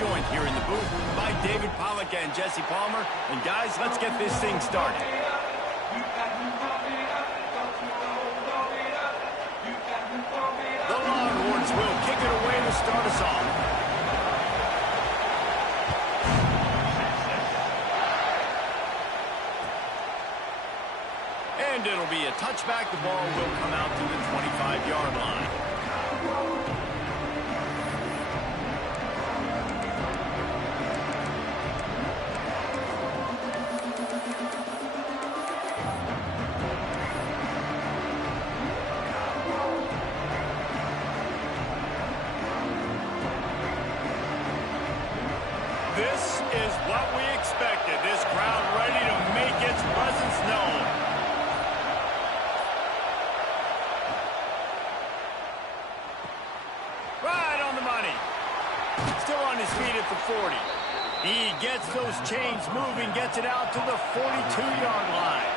joined here in the booth by David Pollack and Jesse Palmer. And guys, let's get this thing started. The Longhorns will kick it away to start us off. And it'll be a touchback. The ball will come out to the 25-yard line. This is what we expected. This crowd ready to make its presence known. Right on the money. Still on his feet at the 40. He gets those chains moving, gets it out to the 42-yard line.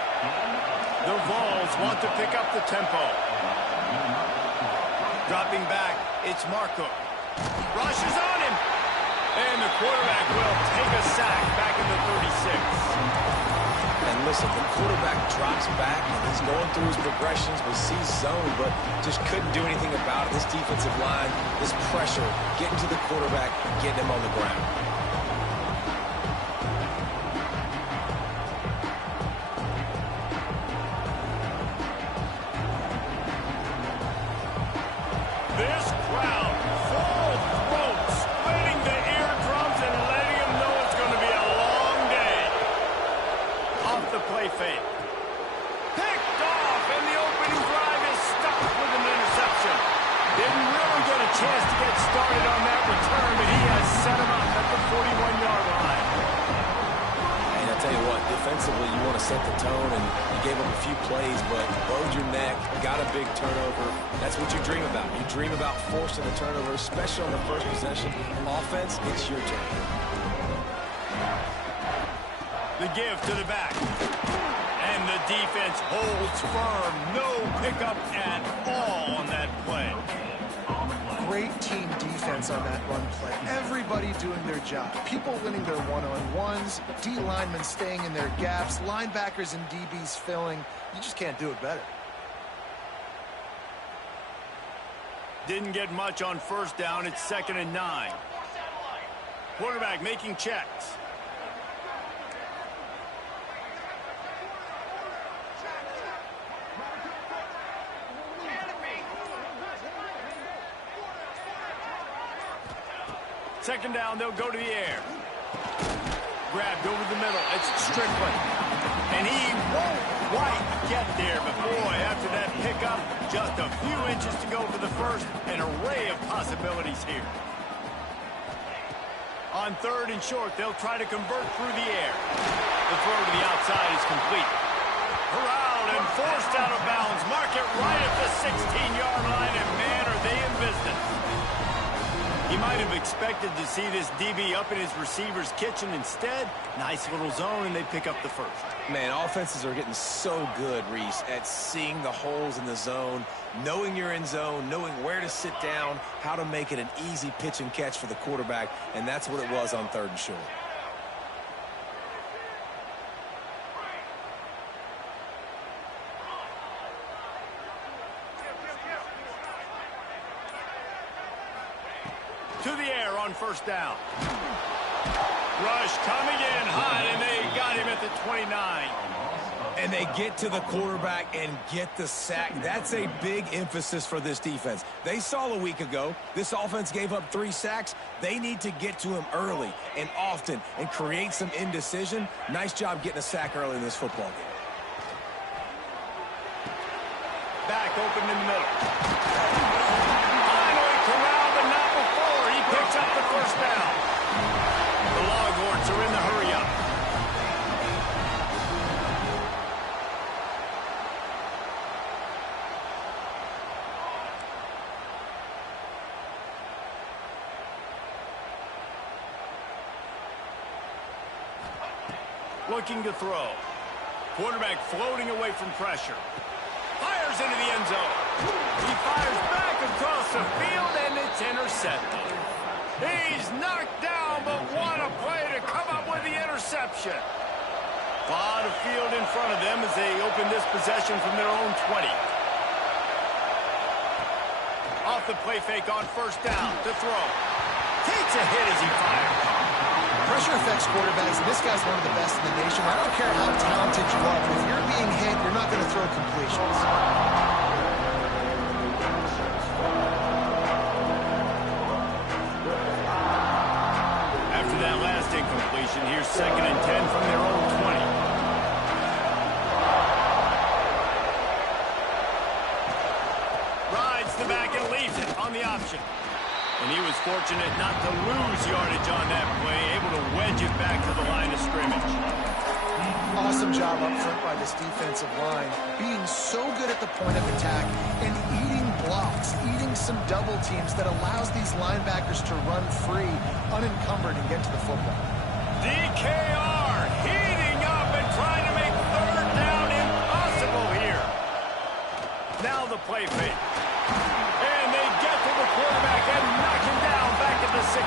The Vols want to pick up the tempo. Dropping back, it's Marco. Rushes on him. And the quarterback will take a sack back in the 36. And listen, the quarterback drops back, and he's going through his progressions, but sees zone, but just couldn't do anything about it. This defensive line, this pressure, getting to the quarterback, getting him on the ground. This crowd, full throat, splitting the eardrums and letting them know it's going to be a long day. Off the play fake. Picked off, and the opening drive is stopped with an interception. Didn't really get a chance to get started on that return, but he has set him up at the 41-yard line. And I'll tell you what, defensively, you want to set the tone, and you gave him a few plays, but bowed your neck, got a big turnover. That's what you dream about. You dream about forcing a turnover, especially on the first possession. Offense, it's your turn. The give to the back. And the defense holds firm. No pickup at all on that play. Great team defense on that run play. Everybody doing their job. People winning their one-on-ones, D linemen staying in their gaps, linebackers and DBs filling. You just can't do it better. Didn't get much on first down. It's 2nd and 9. Quarterback making checks. Second down, they'll go to the air. Grabbed over the middle. It's Strickland. And he won't quite get there. But boy, after that pickup, just a few inches to go for the first. An array of possibilities here. On 3rd and short, they'll try to convert through the air. The throw to the outside is complete. Corralled and forced out of bounds. Mark it right at the 16-yard line. And man, are they in business. He might have expected to see this DB up in his receiver's kitchen. Instead, nice little zone, and they pick up the first. Man, offenses are getting so good, Reese, at seeing the holes in the zone, knowing you're in zone, knowing where to sit down, how to make it an easy pitch and catch for the quarterback, and that's what it was on 3rd and short. To the air on first down. Rush coming in hot, and they got him at the 29. And they get to the quarterback and get the sack. That's a big emphasis for this defense. They saw a week ago, this offense gave up 3 sacks. They need to get to him early and often and create some indecision. Nice job getting a sack early in this football game. Back open in the middle. Finally corralled, but not before. He picks up the first down. The Longhorns are in the hurry-up. Looking to throw. Quarterback floating away from pressure. Fires into the end zone. He fires back across the field, and it's intercepted. He's knocked down option. A lot of field in front of them as they open this possession from their own 20. Off the play fake on first down to throw. Takes a hit as he fires. Pressure affects quarterbacks, and this guy's one of the best in the nation. I don't care how talented you are, but if you're being hit, you're not going to throw completions. After that last incompletion, here's 2nd and 10 from their own 20. Rides the back and leaves it on the option. And he was fortunate not to lose yardage on that play, able to wedge it back to the line of scrimmage. Awesome job up front by this defensive line, being so good at the point of attack and eating blocks, eating some double teams that allows these linebackers to run free, unencumbered, and get to the football. DKR heating up and trying to make 3rd down impossible here. Now the play fake. And they get to the quarterback and knock him down back at the 16.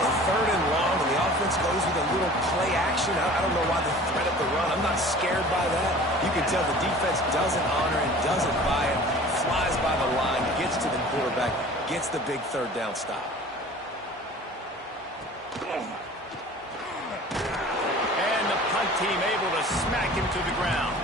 A 3rd and long, and the offense goes with a little play action. I don't know why the threat of the run. I'm not scared by that. You can tell the defense doesn't honor and doesn't buy it. Flies by the line, gets to the quarterback, gets the big 3rd down stop. And the punt team able to smack him to the ground.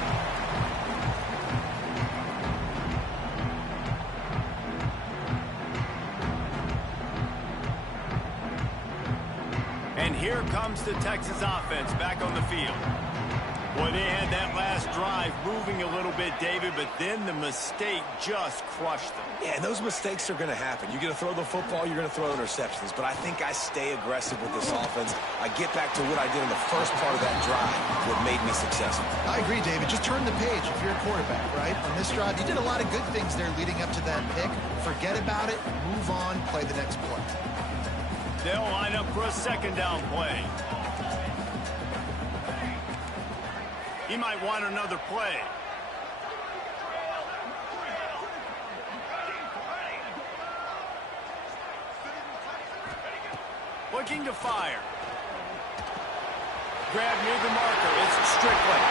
And here comes the Texas offense back on the field. Boy, they had that last drive moving a little bit, David, but then the mistake just crushed them. Yeah, and those mistakes are going to happen. You're going to throw the football, you're going to throw interceptions. But I think I stay aggressive with this offense. I get back to what I did in the first part of that drive, what made me successful. I agree, David. Just turn the page if you're a quarterback, right? On this drive, you did a lot of good things there leading up to that pick. Forget about it, move on, play the next play. They'll line up for a 2nd down play. He might want another play. Looking to fire. Grab near the marker. It's Strickland.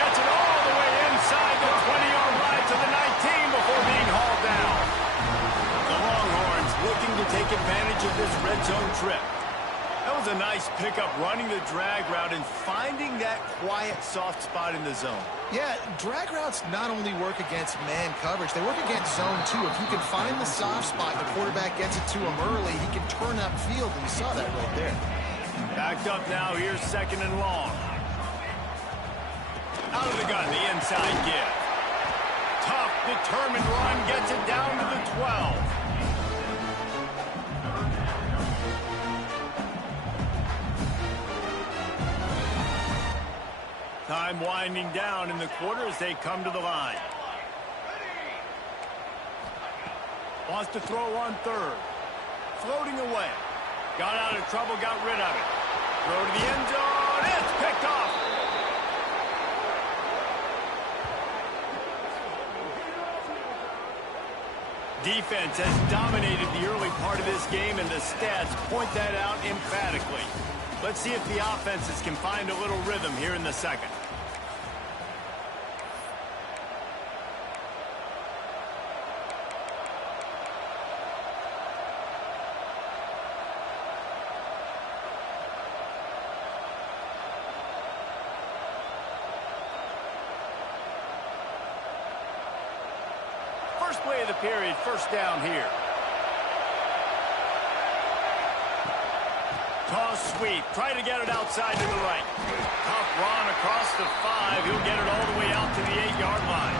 Gets it all the way inside the 20-yard line to the 19 before being hauled down. The Longhorns looking to take advantage of this red zone trip. That was a nice pickup, running the drag route and finding that quiet, soft spot in the zone. Yeah, drag routes not only work against man coverage, they work against zone too. If you can find the soft spot, the quarterback gets it to him early, he can turn upfield, and you saw that right there. Backed up now, here's 2nd and long. Out of the gun, the inside give. Tough, determined run, gets it down to the 12. Time winding down in the quarter as they come to the line. Wants to throw on 3rd. Floating away. Got out of trouble, got rid of it. Throw to the end zone. It's picked off. Defense has dominated the early part of this game, and the stats point that out emphatically. Let's see if the offenses can find a little rhythm here in the 2nd. First play of the period, 1st down here. Toss sweep. Try to get it outside to the right. Tough run across the 5. He'll get it all the way out to the 8-yard line.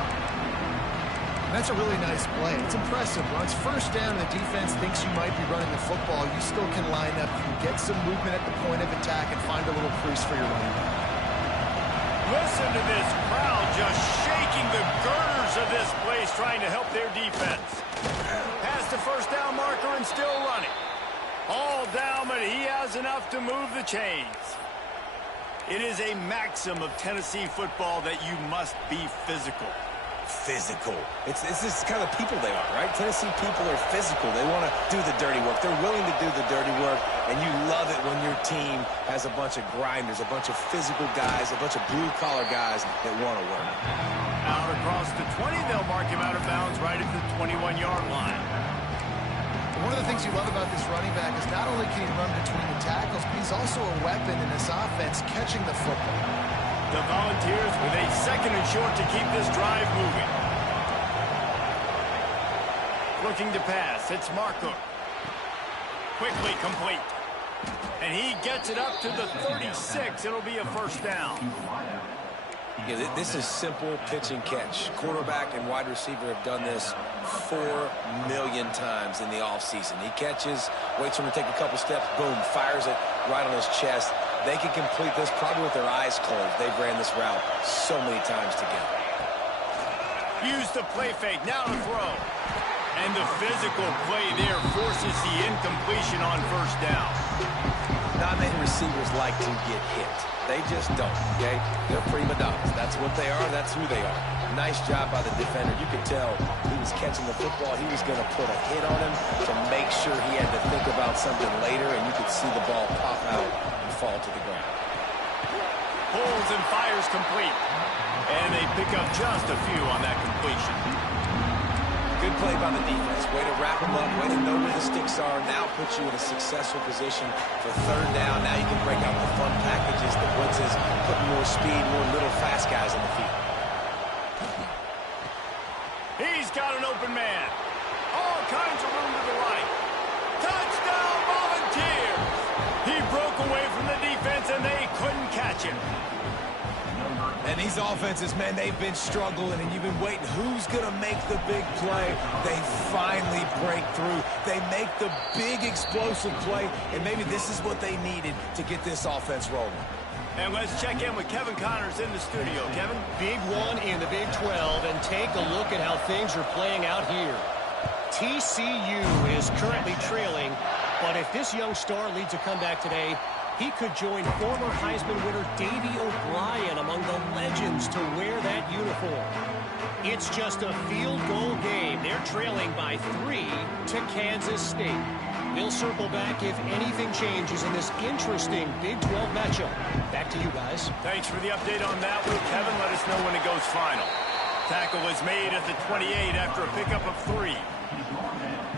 That's a really nice play. It's impressive. Once 1st down, the defense thinks you might be running the football. You still can line up. You can get some movement at the point of attack and find a little crease for your running back. Listen to this crowd just shaking the girders of this place, trying to help their defense. Past the 1st down marker and still running. All down, but he has enough to move the chains. It is a maxim of Tennessee football that you must be physical. physical. It's this kind of people they are, right? Tennessee people are physical. They want to do the dirty work. They're willing to do the dirty work, and you love it when your team has a bunch of grinders, a bunch of physical guys, a bunch of blue-collar guys that want to work. Out across the 20, they'll mark him out of bounds right at the 21-yard line. One of the things you love about this running back is not only can he run between the tackles, but he's also a weapon in this offense catching the football. The Volunteers with a 2nd and short to keep this drive moving. Looking to pass. It's Marcook. Quickly complete. And he gets it up to the 36. It'll be a first down. Yeah, this is simple pitch and catch. Quarterback and wide receiver have done this 4 million times in the offseason. He catches, waits for him to take a couple steps, boom, fires it right on his chest. They can complete this probably with their eyes closed. They've ran this route so many times together. Use the play fake, now to throw. And the physical play there forces the incompletion on first down. Not many receivers like to get hit. They just don't, okay? They're prima donnas. That's what they are. That's who they are. Nice job by the defender. You could tell he was catching the football. He was going to put a hit on him to make sure he had to think about something later, and you could see the ball pop out and fall to the ground. Pulls and fires complete. And they pick up just a few on that completion. Good play by the defense. Way to wrap them up. Way to know where the sticks are. Now put you in a successful position for 3rd down. Now you can break out the fun packages, the blitzes, put more speed, more little fast guys in the field. He's got an open man. All kinds of room to the right. Touchdown, Volunteers! He broke away from the defense, and they couldn't catch him. And these offenses, man, they've been struggling, and you've been waiting. Who's going to make the big play? They finally break through. They make the big explosive play, and maybe this is what they needed to get this offense rolling. And let's check in with Kevin Connors in the studio. Kevin? Big one in the Big 12, and take a look at how things are playing out here. TCU is currently trailing, but if this young star leads a comeback today, he could join former Heisman winner Davey O'Brien among the legends to wear that uniform. It's just a field goal game. They're trailing by 3 to Kansas State. We'll circle back if anything changes in this interesting Big 12 matchup. Back to you guys. Thanks for the update on that one, Kevin. Let us know when it goes final. Tackle is made at the 28 after a pickup of 3.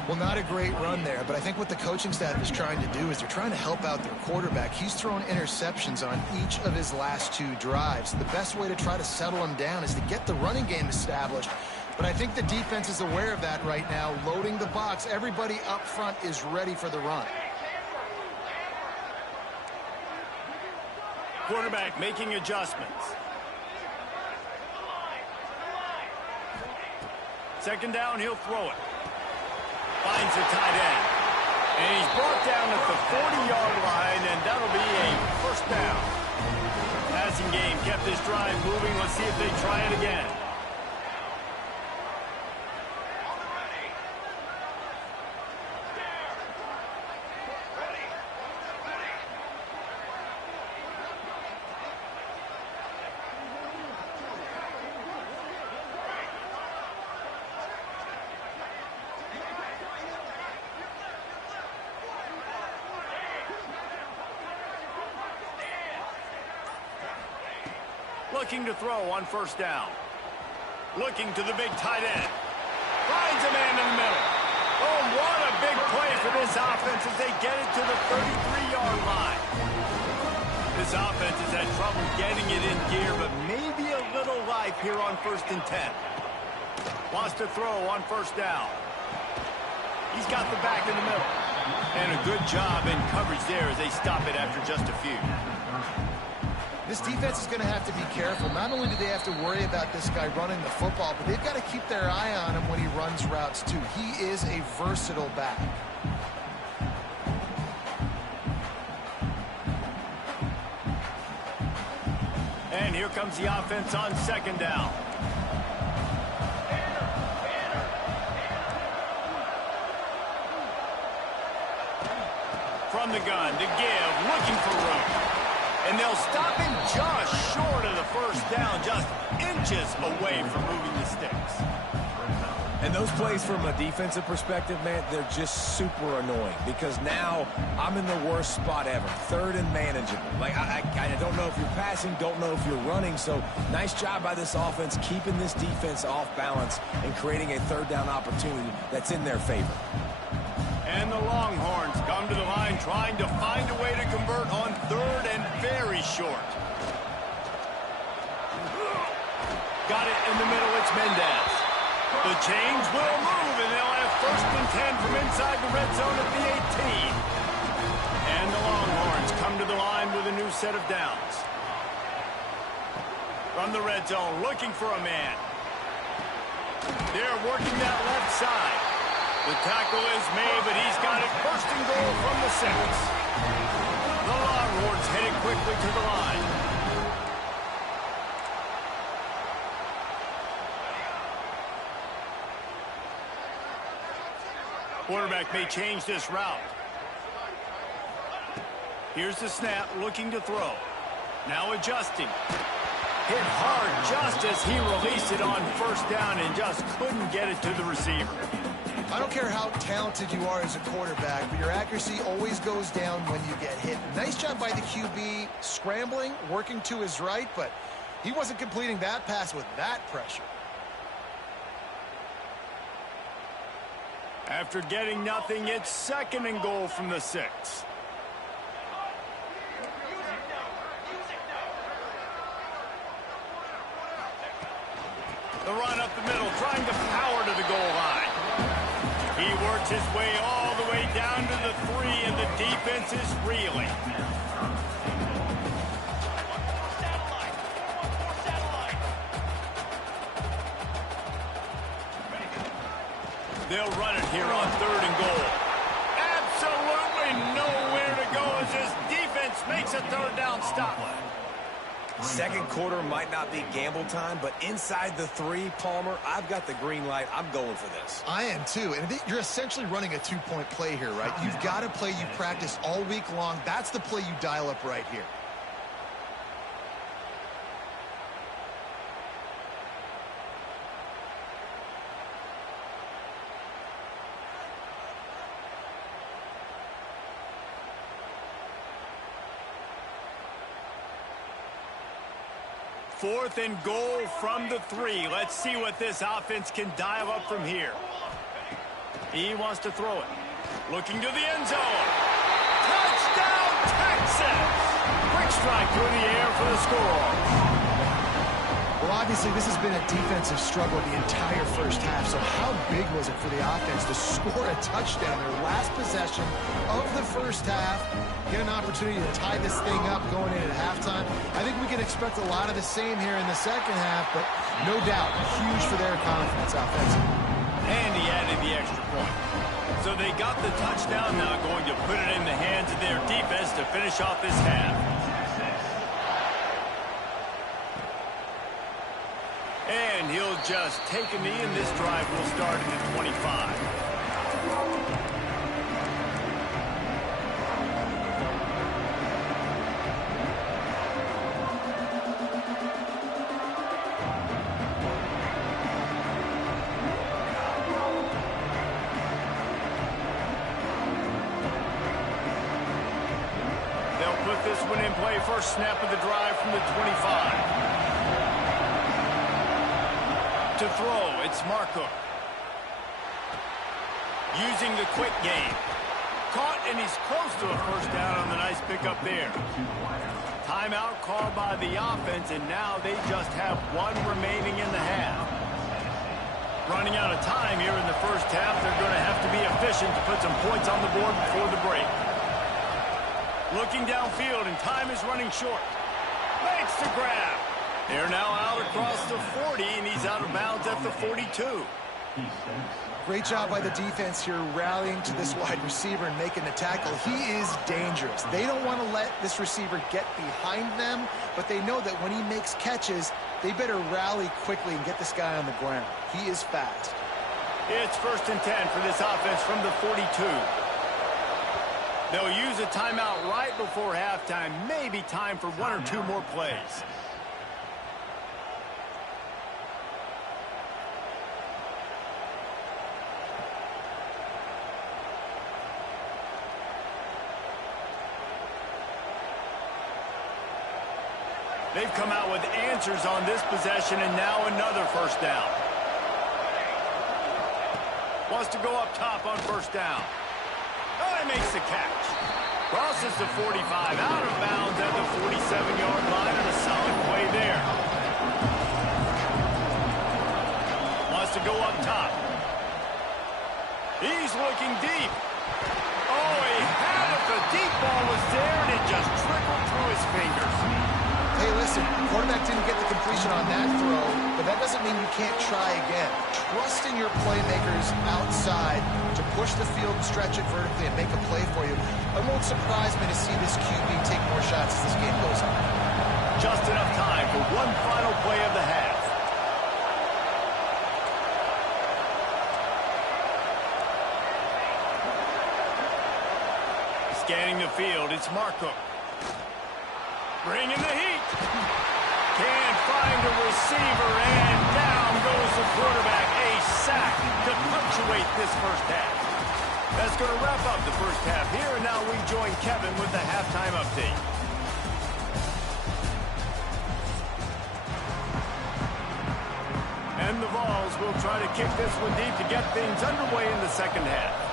Well, not a great run there, but I think what the coaching staff is trying to do is they're trying to help out their quarterback. He's thrown interceptions on each of his last 2 drives. The best way to try to settle him down is to get the running game established. But I think the defense is aware of that right now, loading the box. Everybody up front is ready for the run. Quarterback making adjustments. 2nd down, he'll throw it. Finds the tight end. And he's brought down at the 40-yard line, and that'll be a first down. Passing game kept this drive moving. Let's see if they try it again. Looking to throw on first down. Looking to the big tight end. Finds a man in the middle. Oh, what a big play for this offense as they get it to the 33-yard line. This offense has had trouble getting it in gear, but maybe a little life here on 1st and 10. Wants to throw on first down. He's got the back in the middle. And a good job in coverage there as they stop it after just a few. This defense is going to have to be careful. Not only do they have to worry about this guy running the football, but they've got to keep their eye on him when he runs routes too. He is a versatile back. And here comes the offense on 2nd down. From the gun to give, looking for room. And they'll stop him just short of the first down, just inches away from moving the sticks. And those plays from a defensive perspective, man, they're just super annoying because now I'm in the worst spot ever, third and manageable. Like, I don't know if you're passing, don't know if you're running, so nice job by this offense keeping this defense off balance and creating a third down opportunity that's in their favor. And the Longhorns come to the line trying to find a way to convert on third and very short. Got it in the middle, it's Mendez. The chains will move, and they'll have first and 10 from inside the red zone at the 18. And the Longhorns come to the line with a new set of downs. From the red zone, looking for a man. They're working that left side. The tackle is made, but he's got it first and goal from the 6. The Longhorns headed quickly to the line. Quarterback may change this route. Here's the snap, looking to throw. Now adjusting. Hit hard just as he released it on first down and just couldn't get it to the receiver. I don't care how talented you are as a quarterback, but your accuracy always goes down when you get hit. Nice job by the QB scrambling, working to his right, but he wasn't completing that pass with that pressure. After getting nothing, it's second and goal from the 6. The run up the middle, trying to power to the goal line. He works his way all the way down to the 3, and the defense is reeling. They'll run it here on third and goal. Absolutely nowhere to go as this defense makes a third down stop. Second quarter might not be gamble time, but inside the 3, Palmer, I've got the green light. I'm going for this. I am too, and you're essentially running a 2-point play here, right? You've got a play you practice all week long. That's the play you dial up right here. Fourth and goal from the 3. Let's see what this offense can dial up from here. He wants to throw it. Looking to the end zone. Touchdown, Texas! Quick strike through the air for the score. Well, obviously, this has been a defensive struggle the entire first half, so how big was it for the offense to score a touchdown, their last possession of the first half, get an opportunity to tie this thing up going in at halftime? I think we can expect a lot of the same here in the second half, but no doubt, huge for their confidence offensively. And he added the extra point. So they got the touchdown, now going to put it in the hands of their defense to finish off this half. And he'll just take a knee, and this drive will start at the 25. They'll put this one in play. First snap of the drive from the 25. To throw, it's Marco. Using the quick game. Caught, and he's close to a first down on the nice pickup there. Timeout called by the offense, and now they just have one remaining in the half. Running out of time here in the first half, they're going to have to be efficient to put some points on the board before the break. Looking downfield, and time is running short. Makes the grab. They're now out across the 40, and he's out of bounds at the 42. Great job by the defense here rallying to this wide receiver and making the tackle. He is dangerous. They don't want to let this receiver get behind them, but they know that when he makes catches, they better rally quickly and get this guy on the ground. He is fast. It's first and 10 for this offense from the 42. They'll use a timeout right before halftime. Maybe time for one or two more plays. They've come out with answers on this possession, and now another first down. Wants to go up top on first down. Oh, he makes the catch. Crosses the 45, out of bounds at the 47-yard line, and a solid play there. Wants to go up top. He's looking deep. Oh, he had it. The deep ball was there, and it just trickled through his fingers. Hey, listen, quarterback didn't get the completion on that throw, but that doesn't mean you can't try again. Trust in your playmakers outside to push the field and stretch it vertically and make a play for you. It won't surprise me to see this QB take more shots as this game goes on. Just enough time for one final play of the half. Scanning the field, it's Marcook. Bringing the heat. Can't find a receiver, and down goes the quarterback. A sack to punctuate this first half. That's going to wrap up the first half here, and now we join Kevin with the halftime update. And the Vols will try to kick this one deep to get things underway in the second half.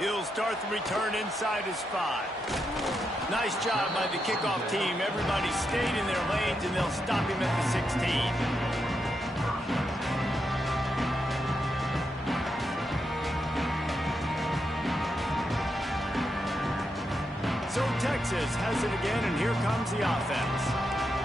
He'll start the return inside his 5. Nice job by the kickoff team. Everybody stayed in their lanes, and they'll stop him at the 16. So Texas has it again, and here comes the offense.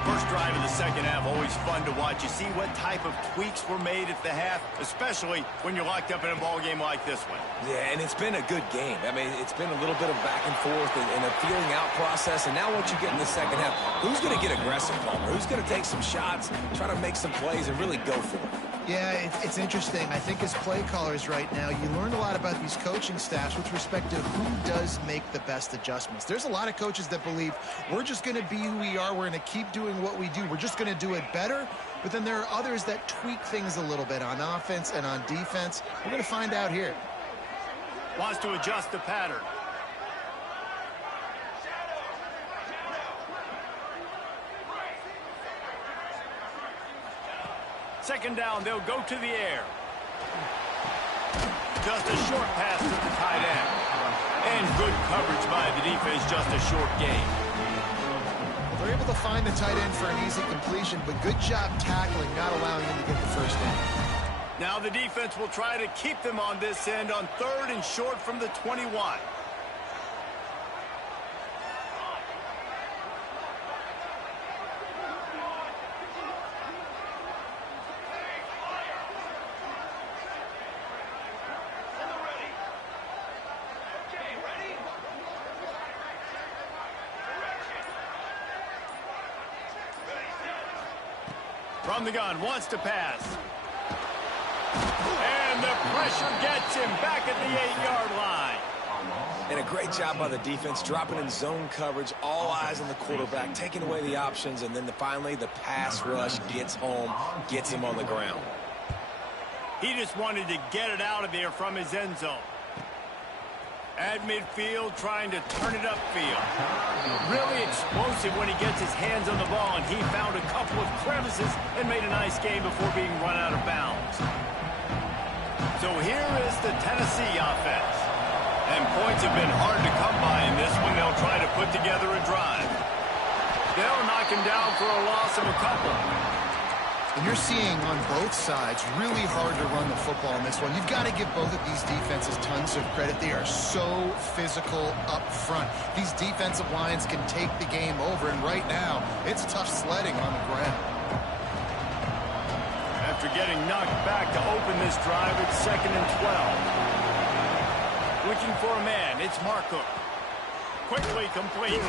First drive of the second half, always fun to watch. You see what type of tweaks were made at the half, especially when you're locked up in a ball game like this one. Yeah, and it's been a good game. I mean, it's been a little bit of back and forth and a feeling out process. And now what you get in the second half, who's going to get aggressive, Palmer? Who's going to take some shots, try to make some plays, and really go for it? Yeah, it's interesting. I think as play callers right now, you learn a lot about these coaching staffs with respect to who does make the best adjustments. There's a lot of coaches that believe we're just going to be who we are. We're going to keep doing what we do. We're just going to do it better. But then there are others that tweak things a little bit on offense and on defense. We're going to find out here. Wants to adjust the pattern. Second down, they'll go to the air. Just a short pass to the tight end. And good coverage by the defense, just a short gain. They're able to find the tight end for an easy completion, but good job tackling, not allowing him to get the first down. Now the defense will try to keep them on this end on third and short from the 21. From the gun, wants to pass. And the pressure gets him back at the 8-yard line. And a great job by the defense, dropping in zone coverage, all eyes on the quarterback, taking away the options, and then finally the pass rush gets home, gets him on the ground. He just wanted to get it out of there from his end zone. At midfield, trying to turn it upfield. Really explosive when he gets his hands on the ball, and he found a couple of crevices and made a nice game before being run out of bounds. So here is the Tennessee offense. And points have been hard to come by in this one. They'll try to put together a drive. They'll knock him down for a loss of a couple. And you're seeing on both sides really hard to run the football in this one. You've got to give both of these defenses tons of credit. They are so physical up front. These defensive lines can take the game over, and right now, it's tough sledding on the ground. After getting knocked back to open this drive, it's 2nd and 12. Looking for a man, it's Marcook. Quickly complete.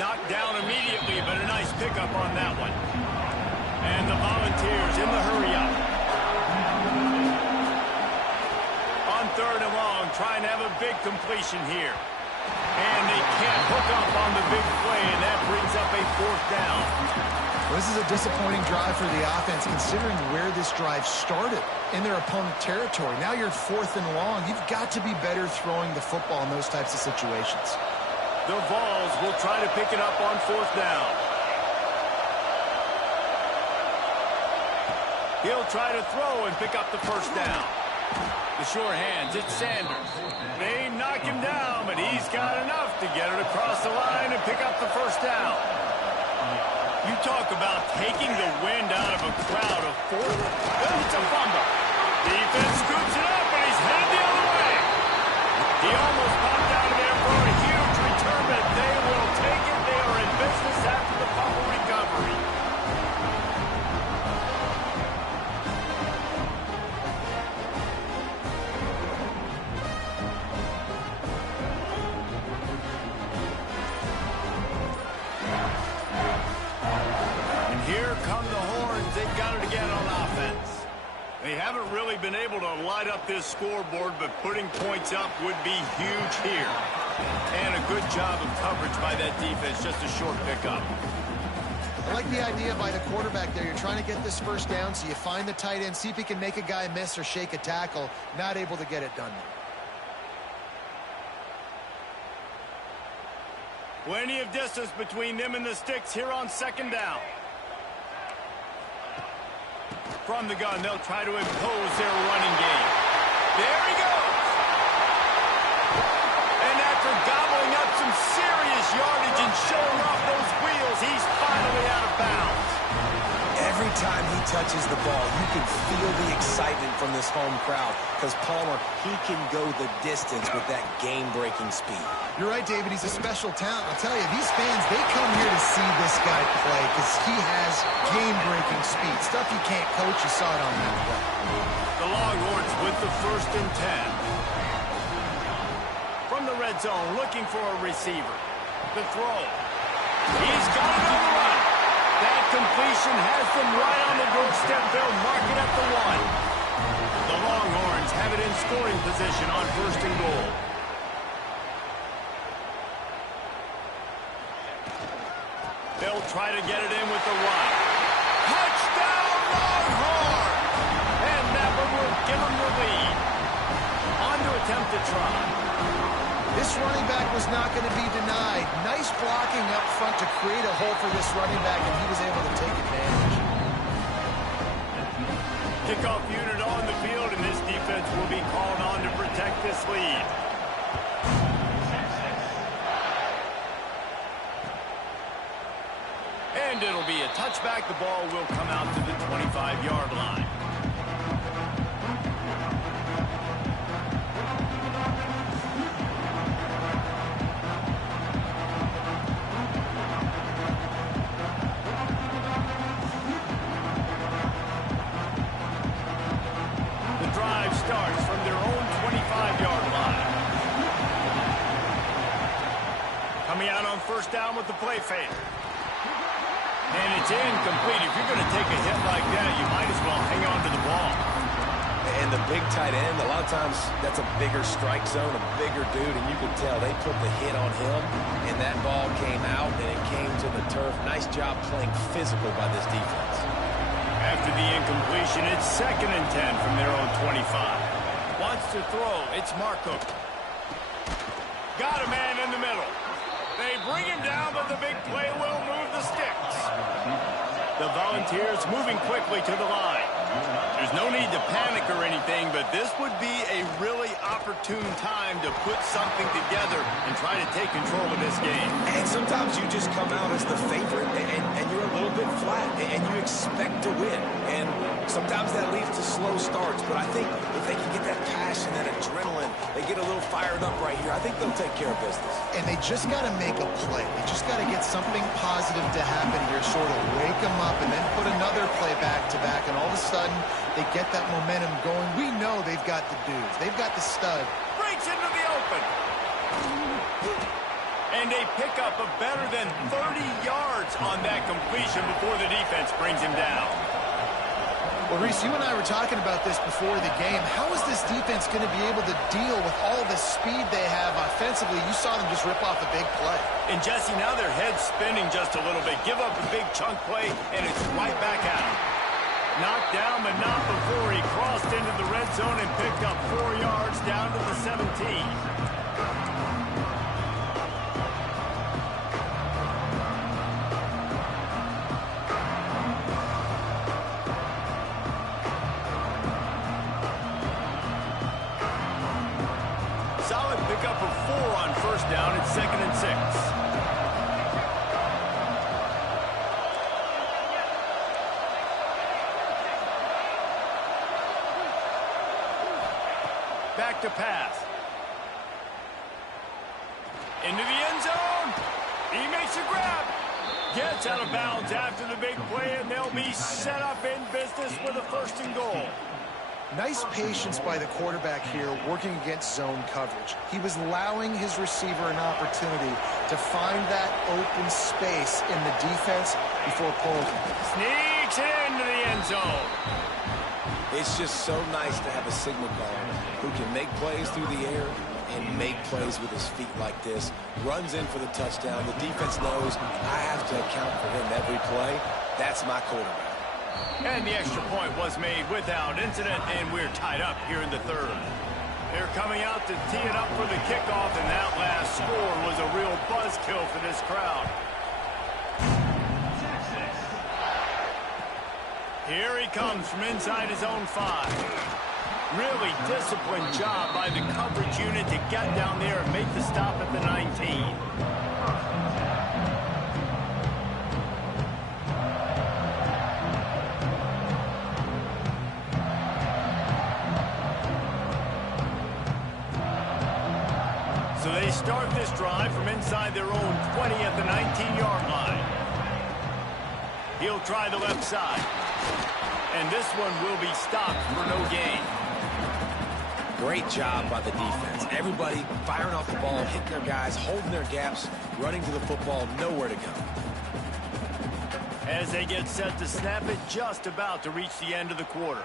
Knocked down immediately, but a nice pickup on that one. And the Volunteers in the hurry-up. 3rd and long, trying to have a big completion here. And they can't hook up on the big play, and that brings up a 4th down. Well, this is a disappointing drive for the offense, considering where this drive started in their opponent territory. Now you're 4th and long. You've got to be better throwing the football in those types of situations. The Vols will try to pick it up on 4th down. He'll try to throw and pick up the 1st down. The sure hands, it's Sanders. They knock him down, but he's got enough to get it across the line and pick up the 1st down. You talk about taking the wind out of a crowd of 4. It's a fumble. Defense scoops it up, and he's headed the other way. He almost popped out of there for a huge return, but they will take it. They are in business after the fumble recovery. Here come the Horns. They've got it again on offense. They haven't really been able to light up this scoreboard, but putting points up would be huge here. And a good job of coverage by that defense, just a short pickup. I like the idea by the quarterback there. You're trying to get this 1st down, so you find the tight end, see if he can make a guy miss or shake a tackle. Not able to get it done. Plenty of distance between them and the sticks here on 2nd down. From the gun, they'll try to impose their running game. There he goes. And after gobbling up some serious yardage and showing off those wheels, he's finally out of bounds. Every time he touches the ball, you can feel the excitement from this home crowd because Palmer, he can go the distance with that game-breaking speed. You're right, David. He's a special talent. I'll tell you, these fans, they come here to see this guy play because he has game-breaking speed. Stuff you can't coach. You saw it on that play. The Longhorns with the 1st and 10. From the red zone, looking for a receiver. The throw. He's got it on the run. That completion has them right on the doorstep. They'll mark it at the 1. The Longhorns have it in scoring position on 1st and goal. They'll try to get it in with the run. Touchdown, Longhorns! And that one will give them the lead. On to attempt to try. This running back was not going to be denied. Nice blocking up front to create a hole for this running back, and he was able to take advantage. Kickoff unit on the field, and this defense will be called on to protect this lead. And it'll be a touchback. The ball will come out to the 25-yard line. The drive starts from their own 25-yard line. Coming out on 1st down with the play fake. And it's incomplete. If you're going to take a hit like that, you might as well hang on to the ball. And the big tight end, a lot of times that's a bigger strike zone, a bigger dude, and you can tell they put the hit on him, and that ball came out, and it came to the turf. Nice job playing physical by this defense. After the incompletion, it's 2nd and 10 from their own 25. Wants to throw. It's Markham. Got a man in the middle. They bring him down, but the big play will move the sticks. The Volunteers moving quickly to the line. There's no need to panic or anything, but this would be a really opportune time to put something together and try to take control of this game. And sometimes you just come out as the favorite, and you're a little bit flat, and you expect to win. And sometimes that leads to slow starts, but I think if they can get that passion, that adrenaline, they get a little fired up right here, I think they'll take care of business. And they just got to make a play. They just got to get something positive to happen here, sort of wake them up, and then put another play back-to-back, and all of a sudden, they get that momentum going. We know they've got the dudes. They've got the stud. Breaks into the open. And a pickup of better than 30 yards on that completion before the defense brings him down. Well, Reese, you and I were talking about this before the game. How is this defense going to be able to deal with all the speed they have offensively? You saw them just rip off a big play. And Jesse, now their head's spinning just a little bit. Give up a big chunk play, and it's right back out. Knocked down, but not before he crossed into the red zone and picked up 4 yards down to the 17. Solid pickup of 4 on first down. It's 2nd and 6. Back to pass. Into the end zone. He makes a grab. Gets out of bounds after the big play, and they'll be set up in business with a 1st and goal. Nice patience by the quarterback here working against zone coverage. He was allowing his receiver an opportunity to find that open space in the defense before pulling. Sneaks into the end zone. It's just so nice to have a signal caller who can make plays through the air and make plays with his feet like this. Runs in for the touchdown. The defense knows I have to account for him every play. That's my quarterback. And the extra point was made without incident, and we're tied up here in the 3rd. They're coming out to tee it up for the kickoff, and that last score was a real buzzkill for this crowd. Here he comes from inside his own 5. Really disciplined job by the coverage unit to get down there and make the stop at the 19. So they start this drive from inside their own 20 at the 19-yard line. He'll try the left side. And this one will be stopped for no gain. Great job by the defense. Everybody firing off the ball, hitting their guys, holding their gaps, running to the football, nowhere to go. As they get set to snap it, just about to reach the end of the quarter.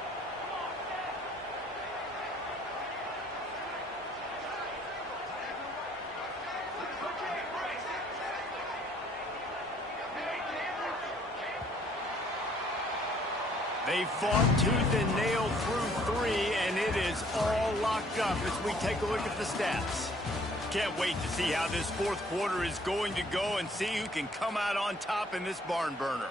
They fought tooth and nail through 3, and it is all locked up as we take a look at the stats. Can't wait to see how this 4th quarter is going to go and see who can come out on top in this barn burner.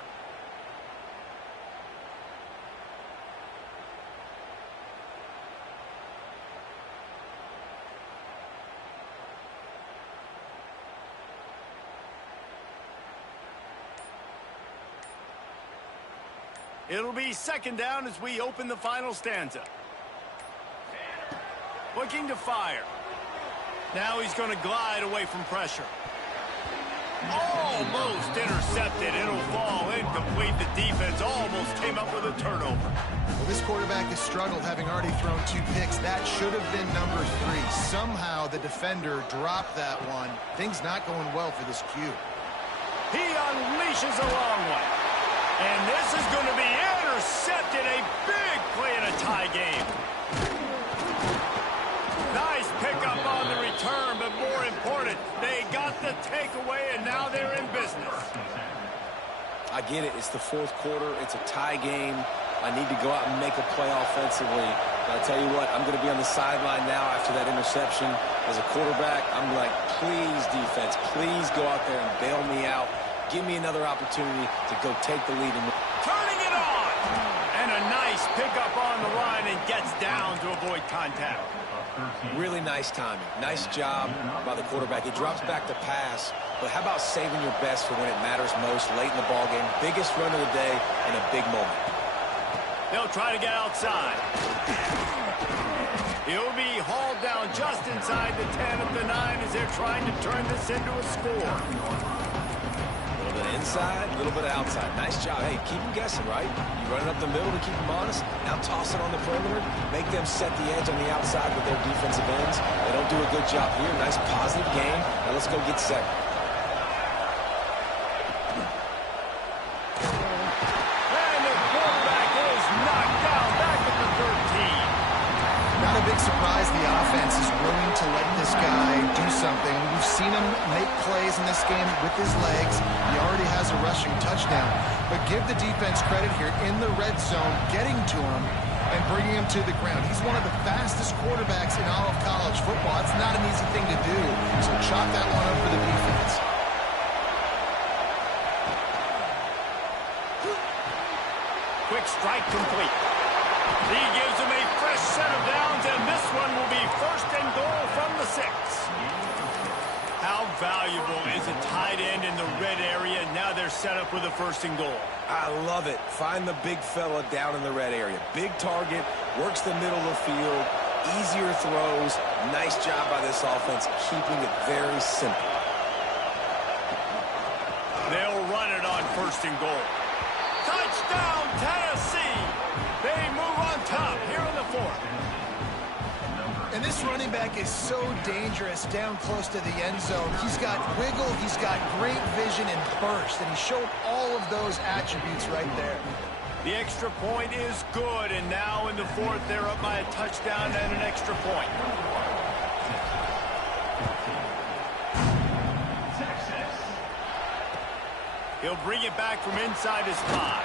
It'll be 2nd down as we open the final stanza. Looking to fire. Now he's going to glide away from pressure. Almost intercepted. It'll fall incomplete. The defense almost came up with a turnover. Well, this quarterback has struggled, having already thrown 2 picks. That should have been number 3. Somehow the defender dropped that one. Things not going well for this Q. He unleashes a long one. And this is going to be intercepted. A big play in a tie game. Nice pickup on the return, but more important, they got the takeaway, and now they're in business. I get it. It's the 4th quarter. It's a tie game. I need to go out and make a play offensively. But I tell you what, I'm going to be on the sideline now after that interception. As a quarterback, I'm like, please, defense, please go out there and bail me out. Give me another opportunity to go take the lead. Turning it on! And a nice pickup on the line and gets down to avoid contact. Really nice timing. Nice job by the quarterback. He drops back to pass, but how about saving your best for when it matters most late in the ballgame? Biggest run of the day in a big moment. They'll try to get outside. He'll be hauled down just inside the 10 at the 9 as they're trying to turn this into a score. A little bit inside, a little bit outside. Nice job. Hey, keep them guessing, right? You run it up the middle to keep them honest. Now toss it on the perimeter. Make them set the edge on the outside with their defensive ends. They don't do a good job here. Nice positive game. Now let's go get set. And the quarterback is knocked plays in this game with his legs. He already has a rushing touchdown. But give the defense credit here in the red zone, getting to him and bringing him to the ground. He's one of the fastest quarterbacks in all of college football. It's not an easy thing to do. So chalk that one up for the defense. Quick strike complete. He gives him a fresh set of downs, and this one will be first and goal from the 6. How valuable is a tight end in the red area? Now they're set up with a first and goal. I love it. Find the big fella down in the red area. Big target, works the middle of the field, easier throws. Nice job by this offense, keeping it very simple. They'll run it on first and goal. Touchdown, Tennessee! They move on top here in the 4th. And this running back is so dangerous down close to the end zone. He's got wiggle, he's got great vision and burst, and he showed all of those attributes right there. The extra point is good, and now in the 4th, they're up by a touchdown and an extra point. He'll bring it back from inside his 5.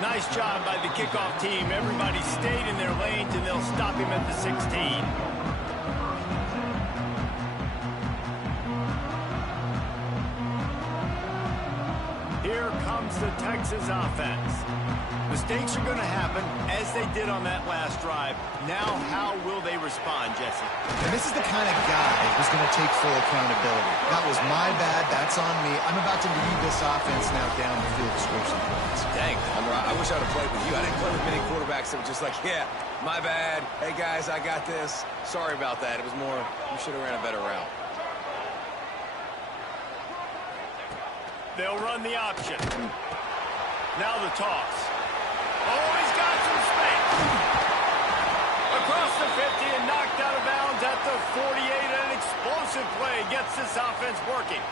Nice job by the kickoff team. Everybody stayed in their lanes, and they'll stop him at the 16. Here comes the Texas offense. Mistakes are going to happen, as they did on that last drive. Now, how will they respond, Jesse? And this is the kind of guy who's going to take full accountability. That was my bad. That's on me. I'm about to lead this offense now down the field to score some points. Dang, I wish I would have played with you. I didn't play with many quarterbacks that were just like, yeah, my bad. Hey, guys, I got this. Sorry about that. It was more, you should have ran a better route. They'll run the option. Now the toss. Oh, he's got some space. Across the 50 and knocked out of bounds at the 48. An explosive play gets this offense working.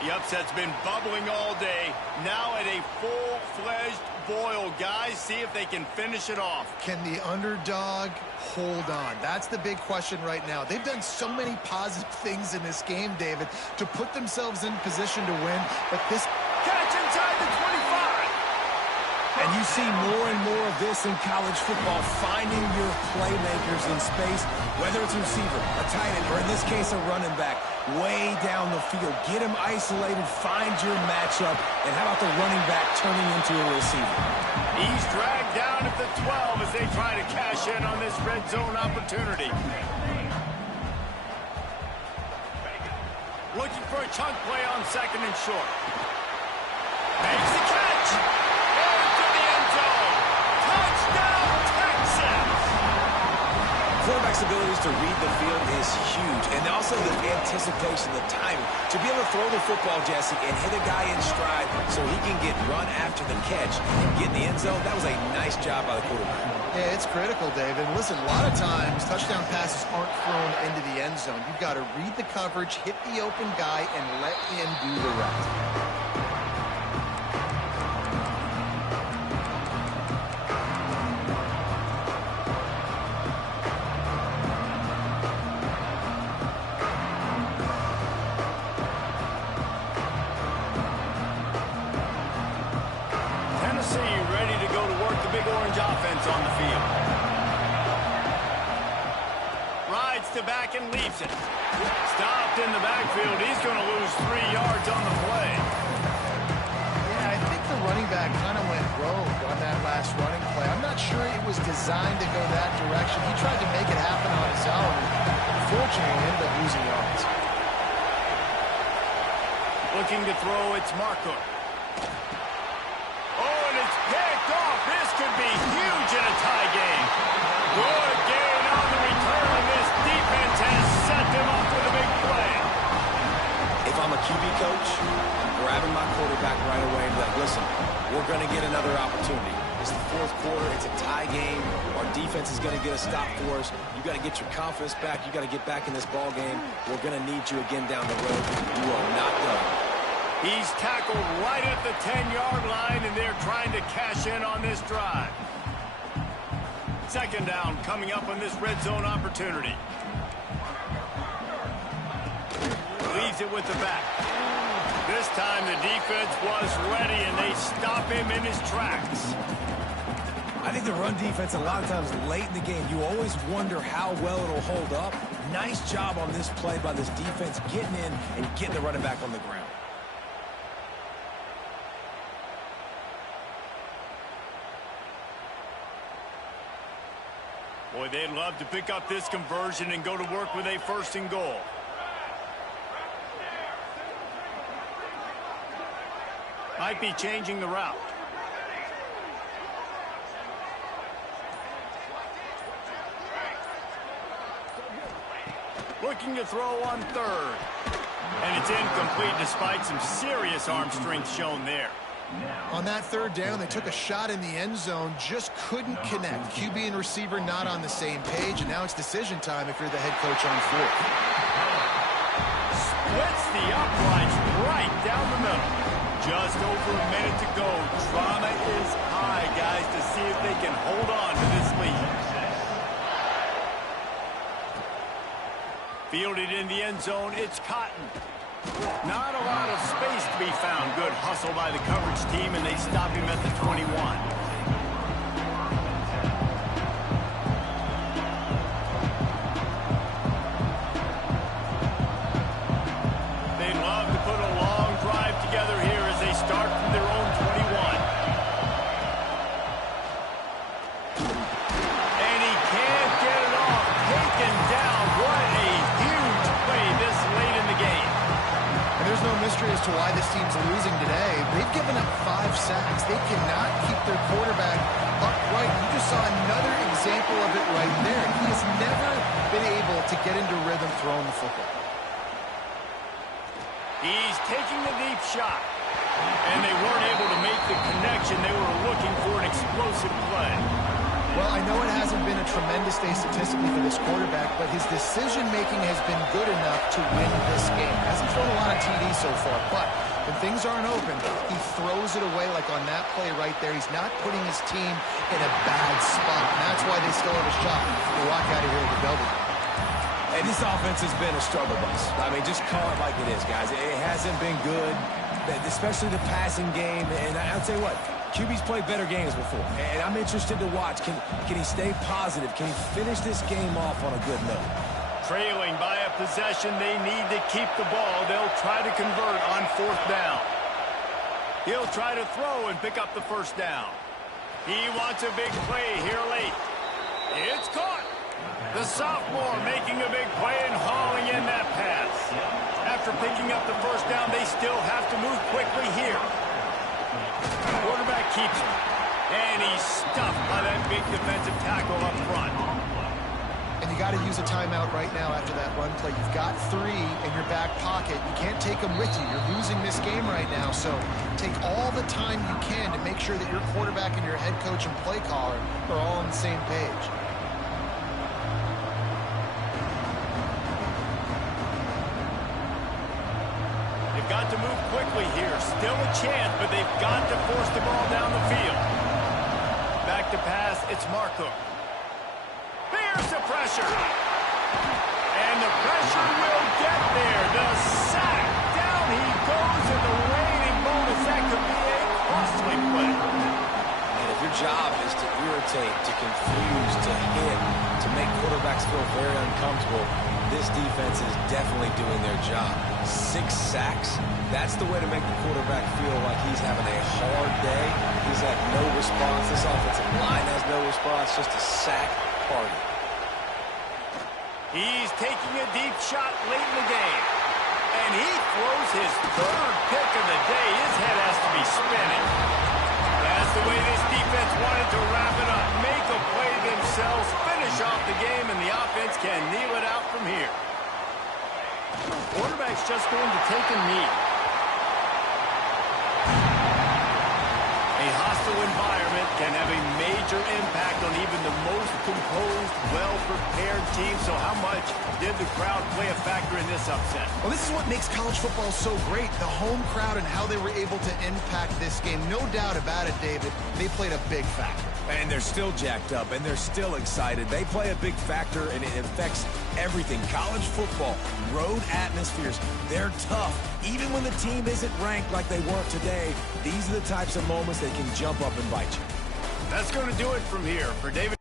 The upset's been bubbling all day. Now at a full-fledged boil. Guys, see if they can finish it off. Can the underdog hold on? That's the big question right now. They've done so many positive things in this game, David, to put themselves in position to win. But this catch inside the 25. And you see more and more of this in college football, finding your playmakers in space, whether it's a receiver, a tight end, or in this case, a running back, way down the field. Get him isolated, find your matchup, and how about the running back turning into a receiver? He's dragged down at the 12 as they try to cash in on this red zone opportunity. Looking for a chunk play on second and short. Makes the catch. Into the end zone. Touchdown, Texas. Quarterback's abilities to read the field is huge, and also the anticipation, the timing. To be able to throw the football, Jesse, and hit a guy in stride so he can get run after the catch and get in the end zone, that was a nice job by the quarterback. Yeah, it's critical, David. Listen, a lot of times touchdown passes aren't thrown into the end zone. You've got to read the coverage, hit the open guy, and let him do the rest. On the field. Rides to back and leaves it. Stopped in the backfield. He's going to lose 3 yards on the play. Yeah, I think the running back kind of went rogue on that last running play. I'm not sure it was designed to go that direction. He tried to make it happen on his own. Unfortunately, he ended up losing yards. Looking to throw, it's Marco. Picked off. This could be huge in a tie game. Good gain on the return. This defense has set them up with a big play. If I'm a QB coach, I'm grabbing my quarterback right away and be like, listen, we're going to get another opportunity. It's the 4th quarter. It's a tie game. Our defense is going to get a stop for us. You got to get your confidence back. You got to get back in this ball game. We're going to need you again down the road. You are not done. He's tackled right at the 10-yard line, and they're trying to cash in on this drive. Second down coming up on this red zone opportunity. Leaves plays it with the back. This time the defense was ready, and they stop him in his tracks. I think the run defense, a lot of times late in the game, you always wonder how well it'll hold up. Nice job on this play by this defense, getting in and getting the running back on the ground. Boy, they'd love to pick up this conversion and go to work with a 1st and goal. Might be changing the route. Looking to throw on 3rd. And it's incomplete despite some serious arm strength shown there. On that 3rd down, they took a shot in the end zone, just couldn't connect. QB and receiver not on the same page, and now it's decision time if you're the head coach on 4th. Splits the uprights right down the middle. Just over a minute to go. Drama is high, guys, to see if they can hold on to this lead. Fielded in the end zone, it's Cotton. Not a lot of space to be found. Good hustle by the coverage team, and they stop him at the 21. They'd love to put a long drive together here as they start from their own 21. And he can't get it off. Taken down. What a huge play this late in the game. There's no mystery as to why this team's losing today. They've given up 5 sacks. They cannot keep their quarterback upright. You just saw another example of it right there. He has never been able to get into rhythm throwing the football. He's taking the deep shot. And they weren't able to make the connection. They were looking for an explosive play. Well, I know it hasn't been a tremendous day statistically for this quarterback, but his decision-making has been good enough to win this game. Hasn't thrown a lot of TDs so far, but when things aren't open, he throws it away like on that play right there. He's not putting his team in a bad spot, and that's why they still have a shot to walk out of here with a W. And this offense has been a struggle bus. I mean, just call it like it is, guys. It hasn't been good, especially the passing game. And I'll tell you what, QB's played better games before, and I'm interested to watch. Can he stay positive? Can he finish this game off on a good note? Trailing by a possession, they need to keep the ball. They'll try to convert on 4th down. He'll try to throw and pick up the 1st down. He wants a big play here late. It's caught. The sophomore making a big play and hauling in that pass. After picking up the 1st down, they still have to move quickly here. Quarterback keeps him. And he's stuffed by that big defensive tackle up front. And you got to use a timeout right now after that run play. You've got 3 in your back pocket. You can't take them with you. You're losing this game right now. So take all the time you can to make sure that your quarterback and your head coach and play caller are all on the same page. They've got to move quickly here. Still a chance, but they've got to force the ball down the field. Back to pass, it's Marco. Here's the pressure. And the pressure will get there. The sack. Down he goes in the reigning bonus. That could be a costly play. And if your job is to irritate, to confuse, to hit, to make quarterbacks feel very uncomfortable, this defense is definitely doing their job. 6 sacks, that's the way to make the quarterback feel like he's having a hard day. He's had no response. This offensive line has no response, just a sack party. He's taking a deep shot late in the game. And he throws his 3rd pick of the day. His head has to be spinning. That's the way this defense wanted to wrap it up. Make a play themselves, finish off the game, and the offense can kneel it out from here. Quarterback's just going to take a knee. A hostile environment can have a major impact on even the most composed, well-prepared team. So how much did the crowd play a factor in this upset? Well, this is what makes college football so great, the home crowd and how they were able to impact this game. No doubt about it, David, they played a big factor. And they're still jacked up, and they're still excited. They play a big factor, and it affects everything. College football, road atmospheres, they're tough. Even when the team isn't ranked like they weren't today, these are the types of moments that can jump up and bite you. That's going to do it from here. For David